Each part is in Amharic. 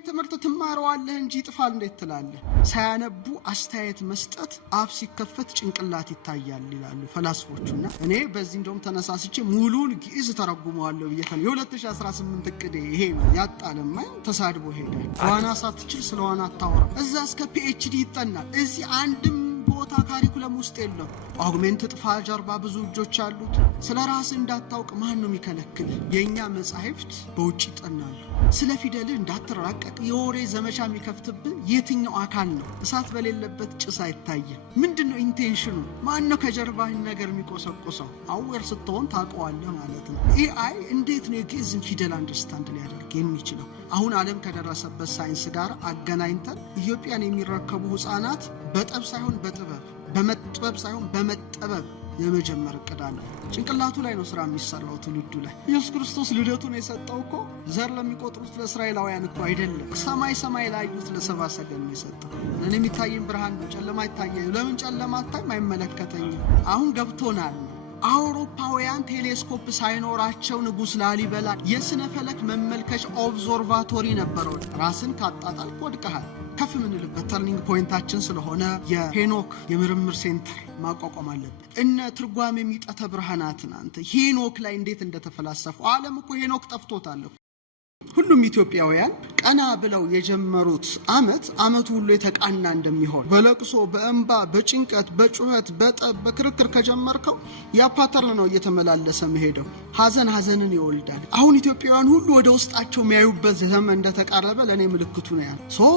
ይሄን ትምህርት ትማረዋለህ እንጂ ይጥፋል እንዴት ትላለህ? ሳያነቡ አስተያየት መስጠት አፍ ሲከፈት ጭንቅላት ይታያል ይላሉ ፈላስፎቹና እኔ በዚህ እንደውም ተነሳስቼ ሙሉን ግዕዝ ተረጉመዋለሁ ብዬታል። የ2018 እቅዴ ይሄ ነው። ያጣለማኝ ተሳድቦ ሄደ። ዋና ሳትችል ስለ ዋና አታወራ። እዛ እስከ PhD ይጠናል። እዚህ አንድም ቦታ ካሪኩለም ውስጥ የለው። አጉሜንት ጥፋ ጀርባ ብዙ እጆች አሉት። ስለ ራስ እንዳታውቅ ማን ነው የሚከለክል? የኛ መጻሕፍት በውጭ ይጠናሉ። ስለ ፊደል እንዳትራቀቅ የወሬ ዘመቻ የሚከፍትብን የትኛው አካል ነው? እሳት በሌለበት ጭስ አይታየም። ምንድነው ኢንቴንሽኑ? ማን ነው ከጀርባህን ነገር የሚቆሰቁሰው? አዌር ስትሆን ታውቀዋለህ ማለት ነው። AI እንዴት ነው የግዕዝን ፊደል አንደርስታንድ ሊያደርግ የሚችለው? አሁን ዓለም ከደረሰበት ሳይንስ ጋር አገናኝተን ኢትዮጵያን የሚረከቡ ህፃናት በጠብ ሳይሆን በጥበብ በመጥበብ ሳይሆን በመጠበብ የመጀመር እቅድ አለ። ጭንቅላቱ ላይ ነው ስራ የሚሰራው ትውልዱ ላይ። ኢየሱስ ክርስቶስ ልደቱን የሰጠው እኮ ዘር ለሚቆጥሩት ለእስራኤላውያን እኮ አይደለም። ሰማይ ላዩት ለሰብአ ሰገል ነው የሰጠው። እኔ የሚታየኝ ብርሃን ነው፣ ጨለማ አይታየኝም። ለምን ጨለማ አታይም? አይመለከተኝም። አሁን ገብቶናል። አውሮፓውያን ቴሌስኮፕ ሳይኖራቸው ንጉሥ ላሊበላ የስነ ፈለክ መመልከቻ ኦብዘርቫቶሪ ነበረው። ራስን ካጣጣል ወድቀሃል። ከፍ ምንልበት ተርኒንግ ፖይንታችን ስለሆነ የሄኖክ የምርምር ሴንተር ማቋቋም አለበት። እነ ትርጓሜ የሚጠተ ብርሃናትን አንተ ሄኖክ ላይ እንዴት እንደተፈላሰፉ ዓለም እኮ ሄኖክ ጠፍቶታል። ሁሉም ኢትዮጵያውያን ቀና ብለው የጀመሩት አመቱ ሁሉ የተቃና እንደሚሆን በለቅሶ በእንባ በጭንቀት በጩኸት በጠብ በክርክር ከጀመርከው ያ ፓተርን ነው እየተመላለሰ መሄደው። ሐዘንን ይወልዳል። አሁን ኢትዮጵያውያን ሁሉ ወደ ውስጣቸው የሚያዩበት ዘመን እንደተቃረበ ለኔ ምልክቱ ነው። ያ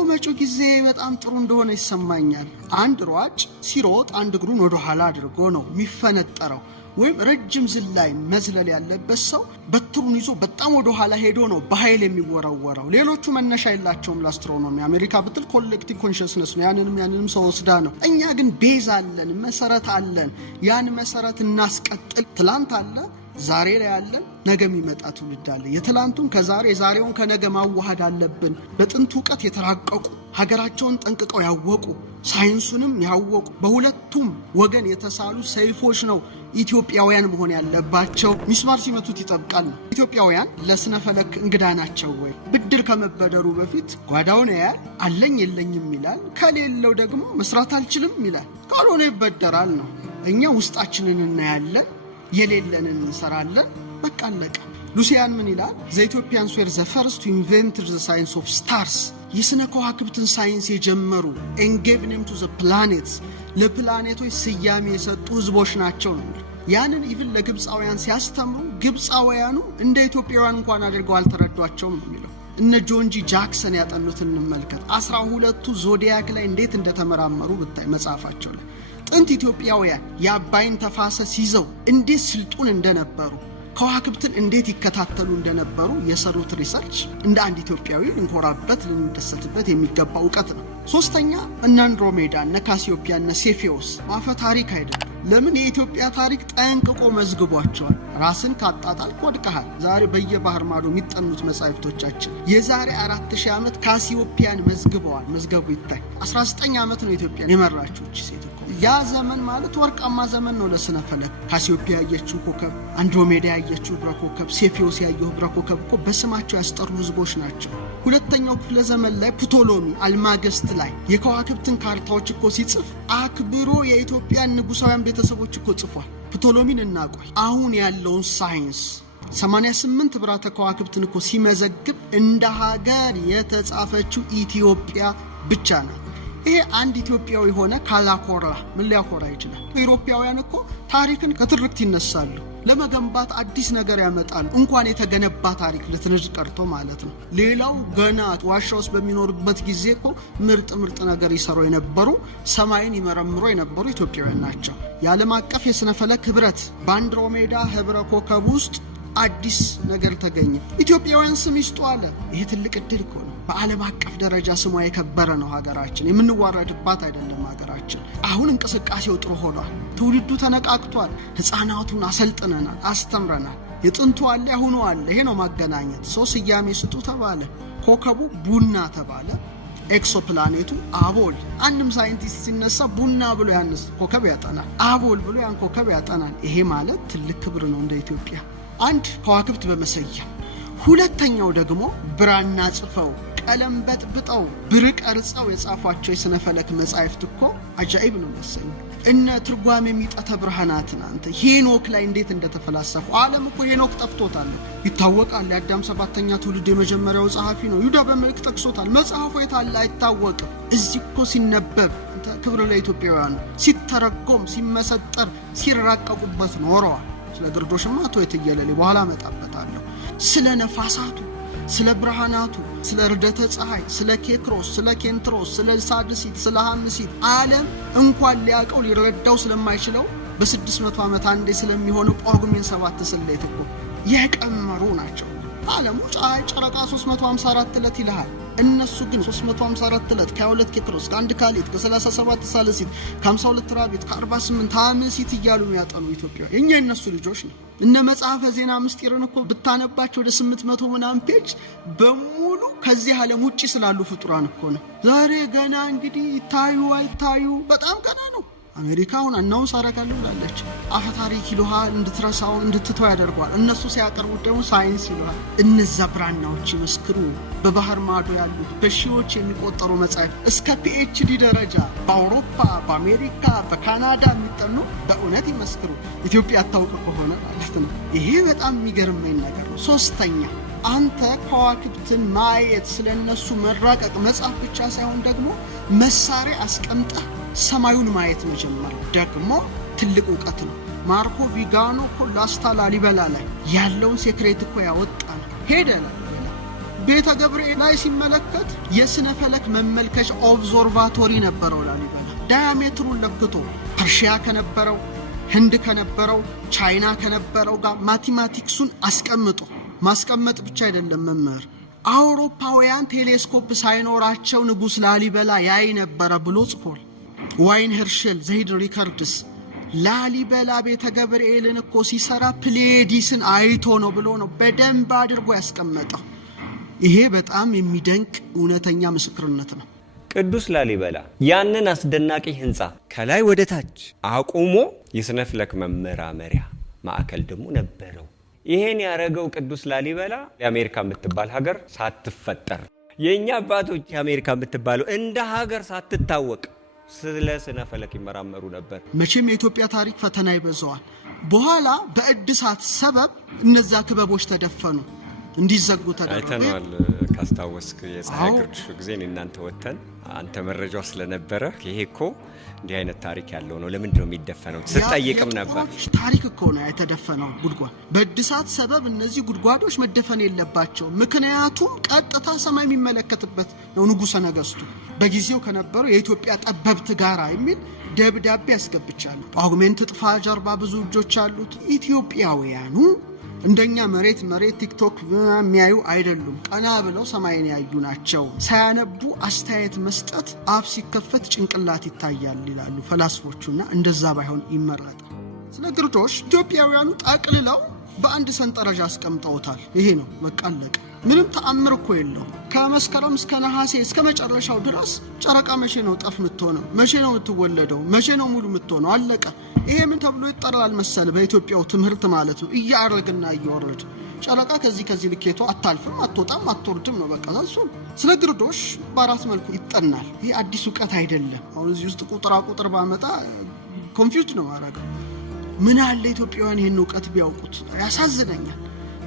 መጪው ጊዜ በጣም ጥሩ እንደሆነ ይሰማኛል። አንድ ሯጭ ሲሮጥ አንድ እግሩን ወደ ኋላ አድርጎ ነው የሚፈነጠረው። ወይም ረጅም ዝላይ መዝለል ያለበት ሰው በትሩን ይዞ በጣም ወደ ኋላ ሄዶ ነው በኃይል የሚወረወረው። ሌሎቹ መነሻ የላቸውም ለአስትሮኖሚ። አሜሪካ ብትል ኮሌክቲቭ ኮንሽስነስ ነው። ያንንም ሰው ወስዳ ነው። እኛ ግን ቤዝ አለን፣ መሰረት አለን። ያን መሰረት እናስቀጥል። ትላንት አለ፣ ዛሬ ላይ ያለን፣ ነገ የሚመጣ ትውልድ አለ። የትላንቱን ከዛሬ የዛሬውን ከነገ ማዋሃድ አለብን። በጥንት እውቀት የተራቀቁ ሀገራቸውን ጠንቅቀው ያወቁ ሳይንሱንም ያወቁ በሁለቱም ወገን የተሳሉ ሰይፎች ነው ኢትዮጵያውያን መሆን ያለባቸው። ሚስማር ሲመቱት ይጠብቃል። ኢትዮጵያውያን ለስነ ፈለክ እንግዳ ናቸው ወይ? ብድር ከመበደሩ በፊት ጓዳውን ያያል። አለኝ የለኝም ይላል። ከሌለው ደግሞ መስራት አልችልም ይላል። ካልሆነ ይበደራል ነው። እኛ ውስጣችንን እናያለን፣ የሌለንን እንሰራለን። በቃ አለቀ። ሉሲያን ምን ይላል? The Ethiopians were the first to invent the science of stars. የስነ ከዋክብትን ሳይንስ የጀመሩ and gave name to the planets. ለፕላኔቶች ስያሜ የሰጡ ህዝቦች ናቸው ነው። ያንን ኢቭን ለግብፃውያን ሲያስተምሩ ግብፃውያኑ እንደ ኢትዮጵያውያን እንኳን አድርገው አልተረዷቸውም ነው የሚለው። እነ ጆንጂ ጃክሰን ያጠኑትን እንመልከት። 12ቱ ዞዲያክ ላይ እንዴት እንደተመራመሩ ብታይ መጽሐፋቸው ላይ። ጥንት ኢትዮጵያውያን የአባይን ተፋሰስ ይዘው እንዴት ስልጡን እንደነበሩ ከዋክብትን እንዴት ይከታተሉ እንደነበሩ የሰሩት ሪሰርች እንደ አንድ ኢትዮጵያዊ እንኮራበት ልንደሰትበት የሚገባ እውቀት ነው። ሶስተኛ እነ አንድሮሜዳ፣ እነ ካሲዮፒያ፣ እነ ሴፊዮስ ማፈ ታሪክ አይደለም። ለምን? የኢትዮጵያ ታሪክ ጠንቅቆ መዝግቧቸዋል። ራስን ካጣጣል ወድቀሃል። ዛሬ በየባህር ማዶ የሚጠኑት መጻሕፍቶቻችን የዛሬ 4000 ዓመት ካሲዮፒያን መዝግበዋል። መዝገቡ ይታይ። 19 ዓመት ነው ኢትዮጵያን የመራችው ሴት። ያ ዘመን ማለት ወርቃማ ዘመን ነው ለስነ ፈለክ። ካሲዮፒያ ያየችው ኮከብ፣ አንድሮሜዳ ያየችው ህብረ ኮከብ፣ ሴፊዮስ ያየው ህብረ ኮከብ እኮ በስማቸው ያስጠሩ ህዝቦች ናቸው። ሁለተኛው ክፍለ ዘመን ላይ ፕቶሎሚ አልማገስት ላይ የከዋክብትን ካርታዎች እኮ ሲጽፍ አክብሮ የኢትዮጵያን ንጉሳውያን ቤተሰቦች እኮ ጽፏል። ፕቶሎሚን እናቆይ። አሁን ያለውን ሳይንስ 88 ብራተ ከዋክብትን እኮ ሲመዘግብ እንደ ሀገር የተጻፈችው ኢትዮጵያ ብቻ ናት። ይሄ አንድ ኢትዮጵያዊ ሆነ ካላኮራ ምን ሊያኮራ ይችላል? ኢሮፓውያን እኮ ታሪክን ከትርክት ይነሳሉ። ለመገንባት አዲስ ነገር ያመጣሉ። እንኳን የተገነባ ታሪክ ለትንሽ ቀርቶ ማለት ነው። ሌላው ገና ዋሻ ውስጥ በሚኖርበት ጊዜ እኮ ምርጥ ነገር ይሰሩ የነበሩ ሰማይን ይመረምሩ የነበሩ ኢትዮጵያውያን ናቸው። የዓለም አቀፍ የስነ ፈለክ ህብረት በአንድሮሜዳ ህብረ ኮከብ ውስጥ አዲስ ነገር ተገኘ። ኢትዮጵያውያን ስም ይስጡ አለ። ይሄ ትልቅ እድል እኮ ነው። በዓለም አቀፍ ደረጃ ስሟ የከበረ ነው ሀገራችን። የምንዋረድባት አይደለም ሀገራችን። አሁን እንቅስቃሴው ጥሩ ሆኗል። ትውልዱ ተነቃቅቷል። ህፃናቱን አሰልጥነናል፣ አስተምረናል። የጥንቱ አለ፣ ያሁኑ አለ። ይሄ ነው ማገናኘት። ሰው ስያሜ ስጡ ተባለ። ኮከቡ ቡና ተባለ። ኤክሶፕላኔቱ አቦል። አንድም ሳይንቲስት ሲነሳ ቡና ብሎ ያንስ ኮከብ ያጠናል፣ አቦል ብሎ ያን ኮከብ ያጠናል። ይሄ ማለት ትልቅ ክብር ነው እንደ ኢትዮጵያ። አንድ ከዋክብት በመሰየም፣ ሁለተኛው ደግሞ ብራና ጽፈው ቀለም በጥብጠው ብር ቀርጸው የጻፏቸው የሥነ ፈለክ መጻሕፍት እኮ አጃኢብ ነው መሰለኝ። እነ ትርጓሜ የሚጠተ ብርሃናትን አንተ ሄኖክ ላይ እንዴት እንደተፈላሰፉ ዓለም እኮ ሄኖክ ጠፍቶታል ይታወቃል። የአዳም 7ኛ ትውልድ የመጀመሪያው ጸሐፊ ነው። ይሁዳ በመልእክት ጠቅሶታል። መጽሐፉ የታለ አይታወቅም። እዚህ እኮ ሲነበብ ክብር ለኢትዮጵያውያን ሲተረጎም ሲመሰጠር ሲራቀቁበት ኖረዋል። ስለ ግርዶሽማ አቶ የትየለሌ በኋላ መጣበታለሁ። ስለ ነፋሳቱ፣ ስለ ብርሃናቱ፣ ስለ ርደተ ፀሐይ፣ ስለ ኬክሮስ፣ ስለ ኬንትሮስ፣ ስለ ሳድሲት፣ ስለ ሐምሲት ዓለም እንኳን ሊያውቀው ሊረዳው ስለማይችለው በ600 ዓመት አንዴ ስለሚሆነው ጳጉሜን 7 ስሌት እኮ የቀመሩ ናቸው። ዓለሙ ፀሐይ፣ ጨረቃ 354 ዕለት ይልሃል። እነሱ ግን 354 ዕለት ከ22 ኬክሮስ ከ1 ካሊት ከ37 ሳልሲት ከ52 ራቢት ከ48 ሐምሲት እያሉ የሚያጠኑ ኢትዮጵያ የኛ የነሱ ልጆች ነው። እነ መጽሐፈ ዜና ምስጢርን እኮ ብታነባቸው ወደ 800 ምናምን ፔጅ በሙሉ ከዚህ ዓለም ውጪ ስላሉ ፍጡራን እኮ ነው። ዛሬ ገና እንግዲህ ይታዩ አይታዩ በጣም ገና ነው። አሜሪካውን አናውንስ አደርጋለሁ ብላለች። አፈ ታሪክ ይሉሃል፣ እንድትረሳው እንድትተው ያደርጓል። እነሱ ሲያቀርቡት ደግሞ ሳይንስ ይሉሃል። እነዛ ብራናዎች ይመስክሩ። በባህር ማዶ ያሉት በሺዎች የሚቆጠሩ መጻሕፍት እስከ ፒኤችዲ ደረጃ በአውሮፓ በአሜሪካ በካናዳ የሚጠኑ በእውነት ይመስክሩ። ኢትዮጵያ አታውቅ ከሆነ ማለት ነው። ይሄ በጣም የሚገርመኝ ነገር ነው። ሶስተኛ አንተ ከዋክብትን ማየት ስለነሱ መራቀቅ መጻፍ ብቻ ሳይሆን ደግሞ መሳሪያ አስቀምጠህ ሰማዩን ማየት መጀመር ደግሞ ትልቅ ዕውቀት ነው። ማርኮ ቪጋኖ እኮ ላስታ ላሊበላ ላይ ያለውን ሴክሬት እኮ ያወጣ ነው። ሄደ ላሊበላ ቤተ ገብርኤል ላይ ሲመለከት የሥነ ፈለክ መመልከቻ ኦብዘርቫቶሪ ነበረው ላሊበላ። ዳያሜትሩን ለክቶ ፐርሺያ ከነበረው ህንድ ከነበረው ቻይና ከነበረው ጋር ማቴማቲክሱን አስቀምጦ ማስቀመጥ ብቻ አይደለም መምህር አውሮፓውያን ቴሌስኮፕ ሳይኖራቸው ንጉሥ ላሊበላ ያይ ነበረ ብሎ ጽፏል። ዋይን ሄርሽል ዘይድ ሪከርድስ ላሊበላ ቤተ ገብርኤልን እኮ ሲሰራ ፕሌዲስን አይቶ ነው ብሎ ነው በደንብ አድርጎ ያስቀመጠው። ይሄ በጣም የሚደንቅ እውነተኛ ምስክርነት ነው። ቅዱስ ላሊበላ ያንን አስደናቂ ህንፃ ከላይ ወደ ታች አቁሞ የሥነ ፈለክ መመራመሪያ ማዕከል ደግሞ ነበረው። ይሄን ያረገው ቅዱስ ላሊበላ የአሜሪካ የምትባል ሀገር ሳትፈጠር የኛ አባቶች የአሜሪካ የምትባለው እንደ ሀገር ሳትታወቅ ስለ ስነ ፈለክ ይመራመሩ ነበር። መቼም የኢትዮጵያ ታሪክ ፈተና ይበዛዋል። በኋላ በእድሳት ሰበብ እነዛ ክበቦች ተደፈኑ፣ እንዲዘጉ ተደረገ። አይተናል። ካስታወስክ የፀሐይ ግርዶሽ ጊዜ እናንተ ወተን አንተ መረጃው ስለነበረ ይሄ እኮ እንዲህ አይነት ታሪክ ያለው ነው ለምንድን ነው የሚደፈነው ስትጠይቅም ነበር። ታሪክ እኮ ነው የተደፈነው ጉድጓድ። በእድሳት ሰበብ እነዚህ ጉድጓዶች መደፈን የለባቸው። ምክንያቱም ቀጥታ ሰማይ የሚመለከትበት ነው። ንጉሠ ነገሥቱ በጊዜው ከነበረው የኢትዮጵያ ጠበብት ጋራ የሚል ደብዳቤ ያስገብቻለሁ። ጳጉሜን ትጥፋ ጀርባ ብዙ እጆች አሉት። ኢትዮጵያውያኑ እንደኛ መሬት ቲክቶክ የሚያዩ አይደሉም። ቀና ብለው ሰማይን ያዩ ናቸው። ሳያነቡ አስተያየት መስጠት አፍ ሲከፈት ጭንቅላት ይታያል ይላሉ ፈላስፎቹና እንደዛ ባይሆን ይመረጣል። ስለ ግርዶሽ ኢትዮጵያውያኑ ጠቅልለው በአንድ ሰንጠረዥ አስቀምጠውታል። ይሄ ነው መቃለቅ። ምንም ተአምር እኮ የለው። ከመስከረም እስከ ነሐሴ እስከ መጨረሻው ድረስ ጨረቃ መቼ ነው ጠፍ የምትሆነው? መቼ ነው የምትወለደው? መቼ ነው ሙሉ የምትሆነው? አለቀ። ይሄ ምን ተብሎ ይጠራል መሰል? በኢትዮጵያው ትምህርት ማለት ነው እያረግና እየወረድ ጨረቃ ከዚህ ልኬቷ አታልፍም፣ አትወጣም፣ አትወርድም ነው በቃ እሱ። ስለ ግርዶሽ በአራት መልኩ ይጠናል። ይሄ አዲስ ዕውቀት አይደለም። አሁን እዚህ ውስጥ ቁጥር ባመጣ ኮንፊውዝድ ነው ማረገው። ምን አለ ኢትዮጵያውያን ይሄን ዕውቀት ቢያውቁት ያሳዝነኛል።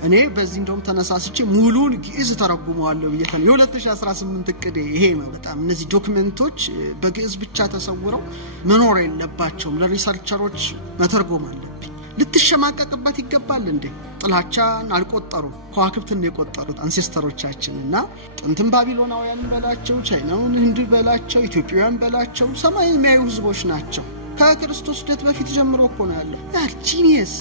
እኔ በዚህ እንደውም ተነሳስቼ ሙሉን ግዕዝ ተረጉመዋለሁ ብዬ የ2018 እቅዴ ይሄ ነው። በጣም እነዚህ ዶክመንቶች በግዕዝ ብቻ ተሰውረው መኖር የለባቸውም። ለሪሰርቸሮች መተርጎም አለብኝ። ልትሸማቀቅበት ይገባል እንዴ? ጥላቻን አልቆጠሩ ከዋክብትን የቆጠሩት አንሴስተሮቻችን እና ጥንትም ባቢሎናውያንን በላቸው፣ ቻይናውን ህንድ በላቸው፣ ኢትዮጵያውያን በላቸው ሰማይ የሚያዩ ህዝቦች ናቸው። ከክርስቶስ ልደት በፊት ጀምሮ እኮ ነው ያለው። ጂኒየስ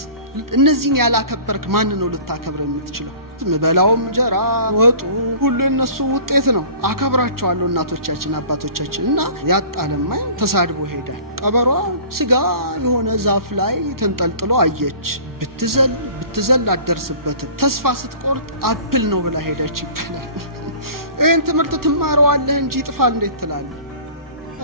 እነዚህን ያላከበርክ ማን ነው ልታከብር የምትችለው? ምበላውም እንጀራ ወጡ ሁሉ እነሱ ውጤት ነው። አከብራቸዋለሁ እናቶቻችን አባቶቻችን። እና ያጣለማይ ተሳድቦ ሄዳል። ቀበሯ ስጋ የሆነ ዛፍ ላይ ተንጠልጥሎ አየች። ብትዘል አትደርስበትም። ተስፋ ስትቆርጥ አፕል ነው ብላ ሄደች ይባላል። ይህን ትምህርት ትማረዋለህ እንጂ ጥፋ እንዴት ትላለህ?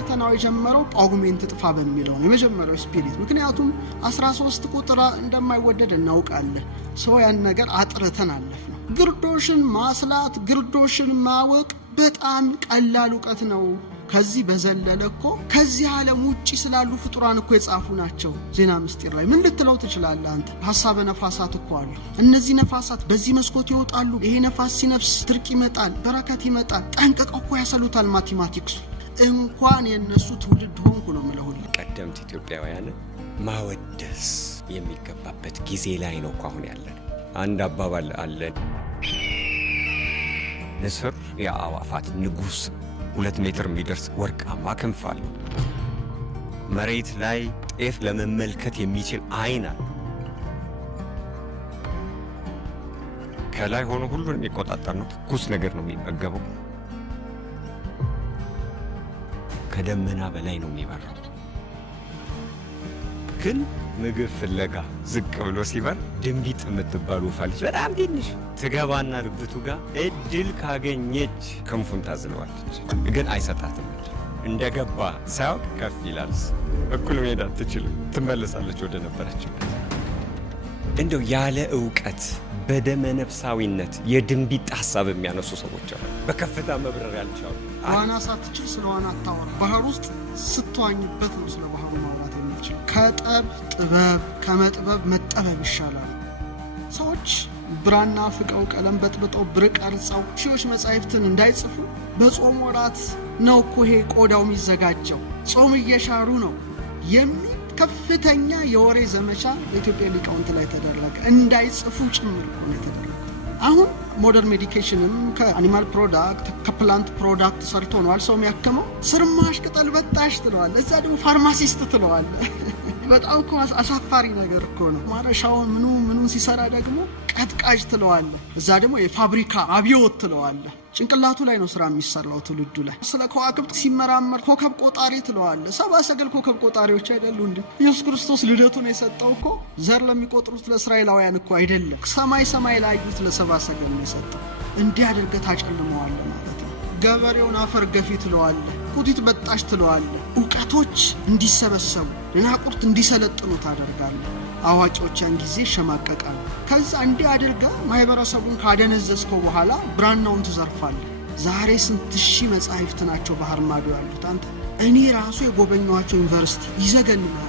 ፈተናው የጀመረው ጳጉሜን ትጥፋ በሚለው ነው የመጀመሪያው ስፒሪት። ምክንያቱም 13 ቁጥር እንደማይወደድ እናውቃለን። ሰው ያን ነገር አጥርተን አለፍ ነው። ግርዶሽን ማስላት፣ ግርዶሽን ማወቅ በጣም ቀላል እውቀት ነው። ከዚህ በዘለለ እኮ ከዚህ ዓለም ውጪ ስላሉ ፍጡራን እኮ የጻፉ ናቸው። ዜና ምስጢር ላይ ምን ልትለው ትችላለህ አንተ? ሐሳበ ነፋሳት እኮ አሉ። እነዚህ ነፋሳት በዚህ መስኮት ይወጣሉ። ይሄ ነፋስ ሲነፍስ ድርቅ ይመጣል፣ በረከት ይመጣል። ጠንቅቀው እኮ ያሰሉታል ማቴማቲክሱ። እንኳን የነሱ ትውልድ ሆንኩ ነው የምለው። ቀደምት ኢትዮጵያውያንን ማወደስ የሚገባበት ጊዜ ላይ ነው እኮ አሁን ያለን። አንድ አባባል አለ። ንስር የአዕዋፋት ንጉሥ 2 ሜትር የሚደርስ ወርቃማ ክንፍ አለው። መሬት ላይ ጤፍ ለመመልከት የሚችል አይን አለ። ከላይ ሆኖ ሁሉን የሚቆጣጠር ነው። ትኩስ ነገር ነው የሚመገበው። ከደመና በላይ ነው የሚበራው። ግን ምግብ ፍለጋ ዝቅ ብሎ ሲበር ድንቢጥ የምትባል ወፍ አለች፣ በጣም ትንሽ። ትገባና ርብቱ ጋር እድል ካገኘች ክንፉን ታዝለዋለች፣ ግን አይሰጣትም። እንደገባ ሳያውቅ ከፍ ይላል። እኩል መሄድ አትችልም፣ ትመለሳለች ወደ ነበረችበት። እንደው ያለ እውቀት በደመ ነፍሳዊነት የድንቢጥ ሀሳብ የሚያነሱ ሰዎች አሉ። በከፍታ መብረር ያልቻሉ። ዋና ሳትችል ስለ ዋና አታወራ። ባህር ውስጥ ስትዋኝበት ነው ስለ ባህሩ ማውራት የሚችል። ከጠብ ጥበብ፣ ከመጥበብ መጠበብ ይሻላል። ሰዎች ብራና ፍቀው ቀለም በጥብጠው ብር ቀርጸው ሺዎች መጻሕፍትን እንዳይጽፉ በጾም ወራት ነው እኮ ይሄ ቆዳው የሚዘጋጀው። ጾም እየሻሩ ነው የሚል ከፍተኛ የወሬ ዘመቻ በኢትዮጵያ ሊቃውንት ላይ ተደረገ። እንዳይጽፉ ጭምር እኮ ነው የተደረገ። አሁን ሞደርን ሜዲኬሽንም ከአኒማል ፕሮዳክት ከፕላንት ፕሮዳክት ሰርቶ ነዋል ሰው የሚያከመው። ስርማሽ ቅጠል በጣሽ ትለዋለ፣ እዛ ደግሞ ፋርማሲስት ትለዋለ። በጣም እኮ አሳፋሪ ነገር እኮ ነው። ማረሻውን ምኑን ሲሰራ ደግሞ ቀጥቃጅ ትለዋለ፣ እዛ ደግሞ የፋብሪካ አብዮት ትለዋለ። ጭንቅላቱ ላይ ነው ስራ የሚሰራው ትውልዱ ላይ። ስለ ከዋክብት ሲመራመር ኮከብ ቆጣሪ ትለዋለ። 70 ኮከብ ቆጣሪዎች አይደሉ እንዴ? ኢየሱስ ክርስቶስ ልደቱን የሰጠው እኮ ዘር ለሚቆጥሩት ለእስራኤላውያን እኮ አይደለም፣ ሰማይ ላዩት ለ70 ነው የሰጠው። እንዲህ አድርገህ ታጨልመዋለህ ማለት ነው። ገበሬውን አፈር ገፊ ትለዋለ፣ ኩቲት በጣሽ ትለዋለ። እውቀቶች እንዲሰበሰቡ ደናቁርት እንዲሰለጥኑ ታደርጋለህ። አዋቂዎች ያን ጊዜ ይሸማቀቃሉ። ከዛ እንዲህ አድርገህ ማህበረሰቡን ካደነዘዝከው በኋላ ብራናውን ትዘርፋለህ። ዛሬ ስንት ሺህ መጻሕፍት ናቸው ባህር ማዶ ያሉት አንተ። እኔ ራሱ የጎበኘኋቸው ዩኒቨርሲቲ ይዘገንናል።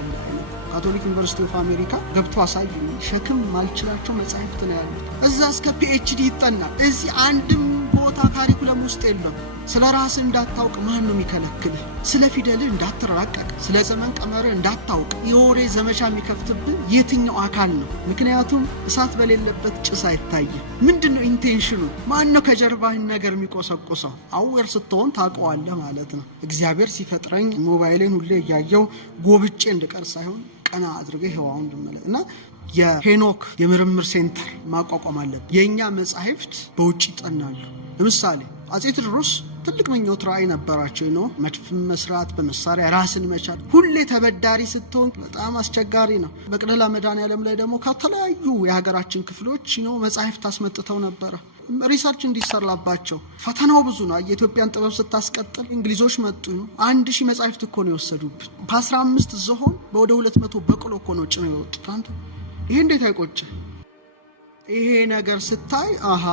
ካቶሊክ ዩኒቨርሲቲ ኦፍ አሜሪካ ገብቶ አሳዩኝ። ሸክም ማልችላቸው መጻሕፍት ነው ያሉት። እዛ እስከ ፒኤችዲ ይጠናል። እዚህ አንድም ቦታ ካሪኩለም ውስጥ የለም። ስለ ራስህ እንዳታውቅ ማን ነው የሚከለክልህ? ስለ ፊደልህ እንዳትራቀቅ፣ ስለ ዘመን ቀመርህ እንዳታውቅ የወሬ ዘመቻ የሚከፍትብን የትኛው አካል ነው? ምክንያቱም እሳት በሌለበት ጭስ አይታይም። ምንድን ነው ኢንቴንሽኑ? ማን ነው ከጀርባህን ነገር የሚቆሰቁሰው? አዌር ስትሆን ታውቀዋለህ ማለት ነው። እግዚአብሔር ሲፈጥረኝ ሞባይሌን ሁሌ እያየው ጎብጬ እንድቀር ሳይሆን ቀና አድርገህ ህዋው እንድመለስ እና የሄኖክ የምርምር ሴንተር ማቋቋም አለብን። የእኛ መጻሕፍት በውጭ ይጠናሉ። ለምሳሌ አጼ ቴዎድሮስ ትልቅ ምኞት ራዕይ ነበራቸው ነው መድፍን መስራት፣ በመሳሪያ ራስን መቻል። ሁሌ ተበዳሪ ስትሆን በጣም አስቸጋሪ ነው። መቅደላ መድኃኔዓለም ላይ ደግሞ ከተለያዩ የሀገራችን ክፍሎች ነው መጻሕፍት አስመጥተው ነበረ ሪሰርች እንዲሰራባቸው። ፈተናው ብዙ ነው። የኢትዮጵያን ጥበብ ስታስቀጥል እንግሊዞች መጡ ነው 1000 መጻሕፍት እኮ ነው የወሰዱብን። በ15 ዝሆን ወደ 200 በቅሎ እኮ ነው ጭነው የወጡት። አንተ ይሄ እንዴት አይቆጭ? ይሄ ነገር ስታይ አሃ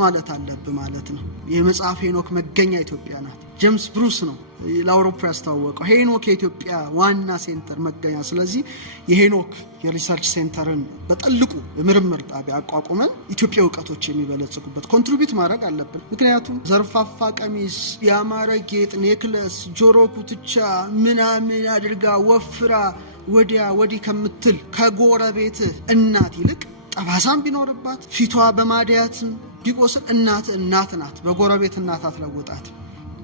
ማለት አለብህ ማለት ነው። የመጽሐፍ ሄኖክ መገኛ ኢትዮጵያ ናት። ጄምስ ብሩስ ነው ለአውሮፓ ያስተዋወቀው ሄኖክ የኢትዮጵያ ዋና ሴንተር መገኛ። ስለዚህ የሄኖክ የሪሰርች ሴንተርን በጠልቁ የምርምር ጣቢያ አቋቁመን ኢትዮጵያ እውቀቶች የሚበለጽጉበት ኮንትሪቢዩት ማድረግ አለብን። ምክንያቱም ዘርፋፋ ቀሚስ፣ ያማረ ጌጥ፣ ኔክለስ፣ ጆሮ ኩትቻ ምናምን አድርጋ ወፍራ ወዲያ ወዲህ ከምትል ከጎረቤት እናት ይልቅ ጠባሳም ቢኖርባት ፊቷ በማዲያት ቢቆስል እናት ናት። በጎረቤት እናት አትለውጣት።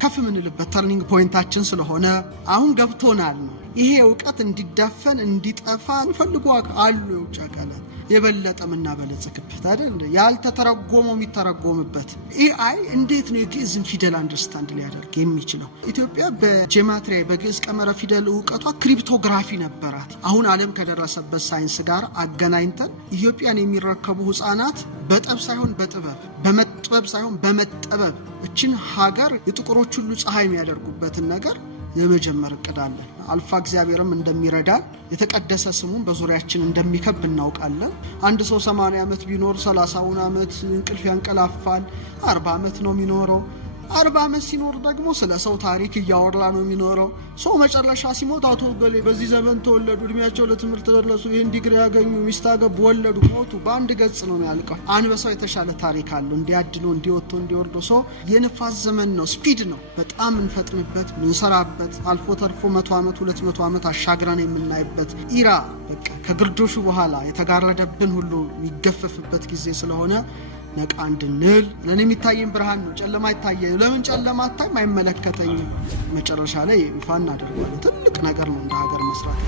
ከፍ ምንልበት ተርኒንግ ፖይንታችን ስለሆነ አሁን ገብቶናል ነው። ይሄ እውቀት እንዲዳፈን እንዲጠፋ የሚፈልጉ አሉ የውጭ አካላት። የበለጠ ምናበለጽግበት አይደል እንዴ? ያልተተረጎመው የሚተረጎምበት ኤአይ እንዴት ነው የግዕዝን ፊደል አንደርስታንድ ሊያደርግ የሚችለው? ኢትዮጵያ በጄማትሪያ በግዕዝ ቀመረ ፊደል እውቀቷ ክሪፕቶግራፊ ነበራት። አሁን ዓለም ከደረሰበት ሳይንስ ጋር አገናኝተን ኢትዮጵያን የሚረከቡ ህፃናት በጠብ ሳይሆን በጥበብ፣ በመጥበብ ሳይሆን በመጠበብ እችን ሀገር የጥቁሮች ሁሉ ፀሐይ የሚያደርጉበትን ነገር የመጀመር እቅድ አለን። አልፋ እግዚአብሔርም እንደሚረዳን የተቀደሰ ስሙን በዙሪያችን እንደሚከብ እናውቃለን። አንድ ሰው 80 ዓመት ቢኖር 30ውን ዓመት እንቅልፍ ያንቀላፋል። 40 ዓመት ነው የሚኖረው። 40 ዓመት ሲኖር ደግሞ ስለ ሰው ታሪክ እያወራ ነው የሚኖረው። ሰው መጨረሻ ሲሞት አቶ ገሌ በዚህ ዘመን ተወለዱ፣ እድሜያቸው ለትምህርት ደረሱ፣ ይህን ዲግሪ ያገኙ፣ ሚስት አገቡ፣ ወለዱ፣ ሞቱ፣ በአንድ ገጽ ነው ያልቀው። አንበሳው የተሻለ ታሪክ አለው፣ እንዲያድነው፣ እንዲወጥቶ፣ እንዲወርዶ። ሰው የንፋስ ዘመን ነው፣ ስፒድ ነው። በጣም እንፈጥንበት፣ ምንሰራበት፣ አልፎ ተርፎ 100 ዓመት 200 ዓመት አሻግረን የምናይበት ኢራ፣ በቃ ከግርዶሹ በኋላ የተጋረደብን ሁሉ የሚገፈፍበት ጊዜ ስለሆነ ነቃ እንድንል። ለኔ የሚታየኝ ብርሃን ነው፣ ጨለማ አይታየኝም። ለምን ጨለማ አታይም? አይመለከተኝም። መጨረሻ ላይ ይፋ እናደርጋለን። ትልቅ ነገር ነው እንደ ሀገር መስራት።